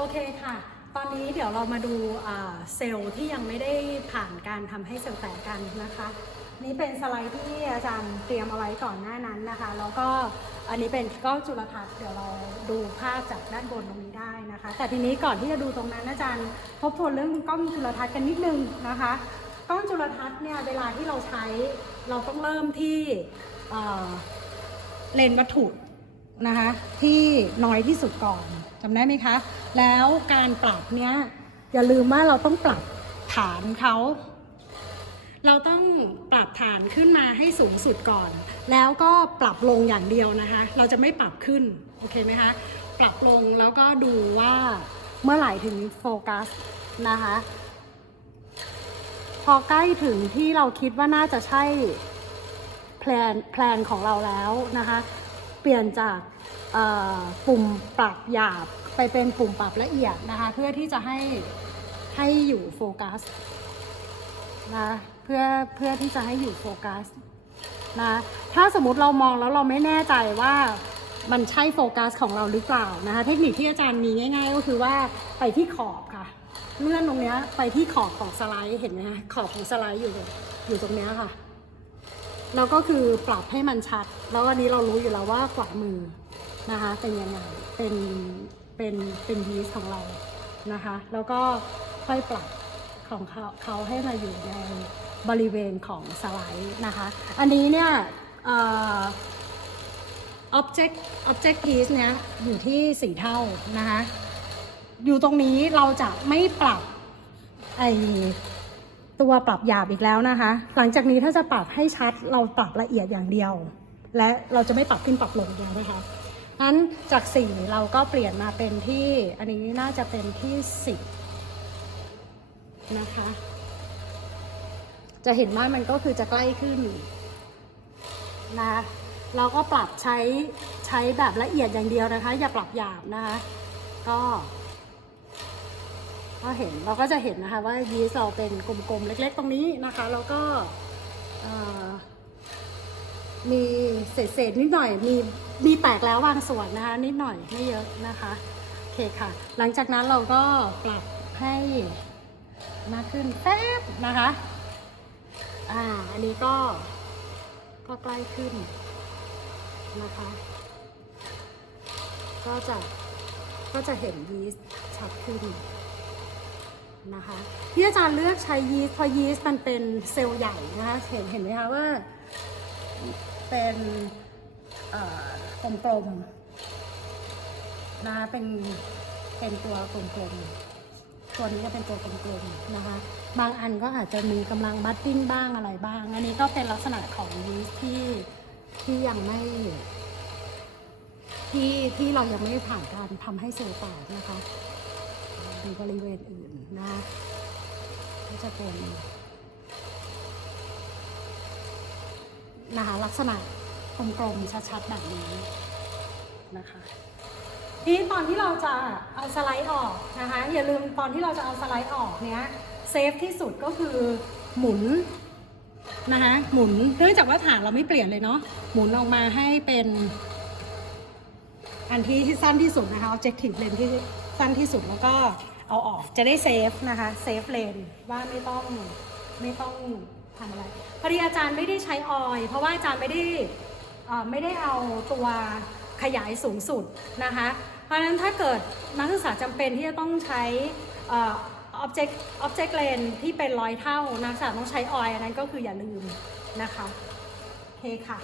โอเคค่ะ ตอนนี้เดี๋ยวเรามาดูเซลล์ที่ยังไม่ได้ผ่านการทำให้เซลล์แตกกันนะคะ นี่เป็นสไลด์ที่อาจารย์เตรียมเอาไว้ก่อนหน้านั้นนะคะ แล้วก็อันนี้เป็นกล้องจุลทรรศน์เดี๋ยวเราดูภาพจากด้านบนตรงนี้ได้นะคะ แต่ทีนี้ก่อนที่จะดูตรงนั้นอาจารย์ทบทวนเรื่องกล้องจุลทรรศน์กันนิดนึงนะคะกล้องจุลทรรศน์เนี่ยเวลาที่เราใช้เราต้องเริ่มที่เเลนส์วัตถุนะคะที่น้อยที่สุดก่อน จำได้ไหมคะ แล้วการปรับเนี้ยอย่าลืมว่าเราต้องปรับฐานเขาเราต้องปรับฐานขึ้นมาให้สูงสุดก่อน แล้วก็ปรับลงอย่างเดียวนะคะ เราจะไม่ปรับขึ้น โอเคไหมคะ ปรับลงแล้วก็ดูว่าเมื่อไหร่ถึงโฟกัสนะคะ พอใกล้ถึงที่เราคิดว่าน่าจะใช่แพลนแพลนของเราแล้วนะคะ เปลี่ยนจากปุ่มปรับหยาบไปเป็นปุ่มปรับละเอียดนะคะ เพื่อที่จะให้ให้อยู่โฟกัสนะเพื่อเพื่อที่จะให้อยู่โฟกัสนะถ้าสมมติเรามองแล้วเราไม่แน่ใจว่ามันใช่โฟกัสของเราหรือเปล่านะคะ เทคนิคที่อาจารย์มีง่าย ๆ ก็คือว่าไปที่ขอบค่ะเลื่อนตรงนี้ไปที่ขอบของสไลด์เห็นไหมคะขอบของสไลด์อยู่อยู่ตรงนี้ค่ะ แล้วก็คือปรับให้มันชัด แล้วอันนี้เรารู้อยู่แล้วว่าขวามือนะคะเป็นยังไงเป็นเป็นเป็นยีสของเรานะคะ แล้วก็ค่อยปรับของเขาเขาให้มาอยู่ในบริเวณของสไลด์นะคะ อันนี้เนี่ยออ object object piece เนี้ยอยู่ที่สี่เท่านะคะอยู่ตรงนี้เราจะไม่ปรับไอ ตัวปรับหยาบอีกแล้วนะคะ หลังจากนี้ถ้าจะปรับให้ชัดเราปรับละเอียดอย่างเดียว และเราจะไม่ปรับขึ้นปรับลงอีกแล้วนะคะนั้นจากสี่เราก็เปลี่ยนมาเป็นที่ อันนี้น่าจะเป็นที่สิบนะคะ จะเห็นว่ามันก็คือจะใกล้ขึ้นนะเราก็ปรับใช้ใช้แบบละเอียดอย่างเดียวนะคะ อย่าปรับหยาบนะคะ ก็ ก็เห็นเราก็จะเห็นนะคะว่ายีสต์เราเป็นกลมๆ เล็กๆ ตรงนี้นะคะ แล้วก็มีเศษๆนิดหน่อย มีมีแตกแล้วบางส่วนนะคะ นิดหน่อยไม่เยอะนะคะโอเคค่ะ หลังจากนั้นเราก็ปรับให้มากขึ้นแป๊บนะคะอ่าอันนี้ก็ก็ใกล้ขึ้นนะคะ ก็จะก็จะเห็นยีสต์ชัดขึ้น นะคะ ที่อาจารย์เลือกใช้ยีสต์เพราะยีสต์มันเป็นเซลล์ใหญ่นะคะ เห็นเห็นไหมคะว่าเป็นกลมๆนะคะเป็นเป็นตัวกลมๆตัวนี้ก็เป็นตัวกลมๆนะคะ บางอันก็อาจจะมีกำลังบัตติ้งบ้างอะไรบ้าง อันนี้ก็เป็นลักษณะของยีสต์ที่ที่ยังไม่ที่ที่เรายังไม่ผ่านการทำให้เซลล์แตกนะคะ ดูบริเวณอื่นนะก็จะเป็นนะคะลักษณะกลมๆชัดๆแบบนี้นะคะทีนี้ตอนที่เราจะเอาสไลด์ออกนะคะอย่าลืมตอนที่เราจะเอาสไลด์ออกเนี้ยเซฟที่สุดก็คือหมุนนะคะหมุนเนื่องจากว่าฐานเราไม่เปลี่ยนเลยเนาะหมุนออกมาให้เป็นอันที่ที่สั้นที่สุดนะคะ objective lens ที่ สั้นที่สุดแล้วก็เอาออกจะได้เซฟนะคะเซฟเลนว่าไม่ต้องไม่ต้องทำอะไรพอดีอาจารย์ไม่ได้ใช้ออยเพราะว่าอาจารย์ไม่ได้อ่อไม่ได้เอาตัวขยายสูงสุดนะคะ เพราะฉะนั้นถ้าเกิดนักศึกษาจำเป็นที่จะต้องใช้ออ object object lens ที่เป็นร้อยเท่านักศึกษาต้องใช้ออยอันนั้นก็คืออย่าลืมนะคะโอเคค่ะ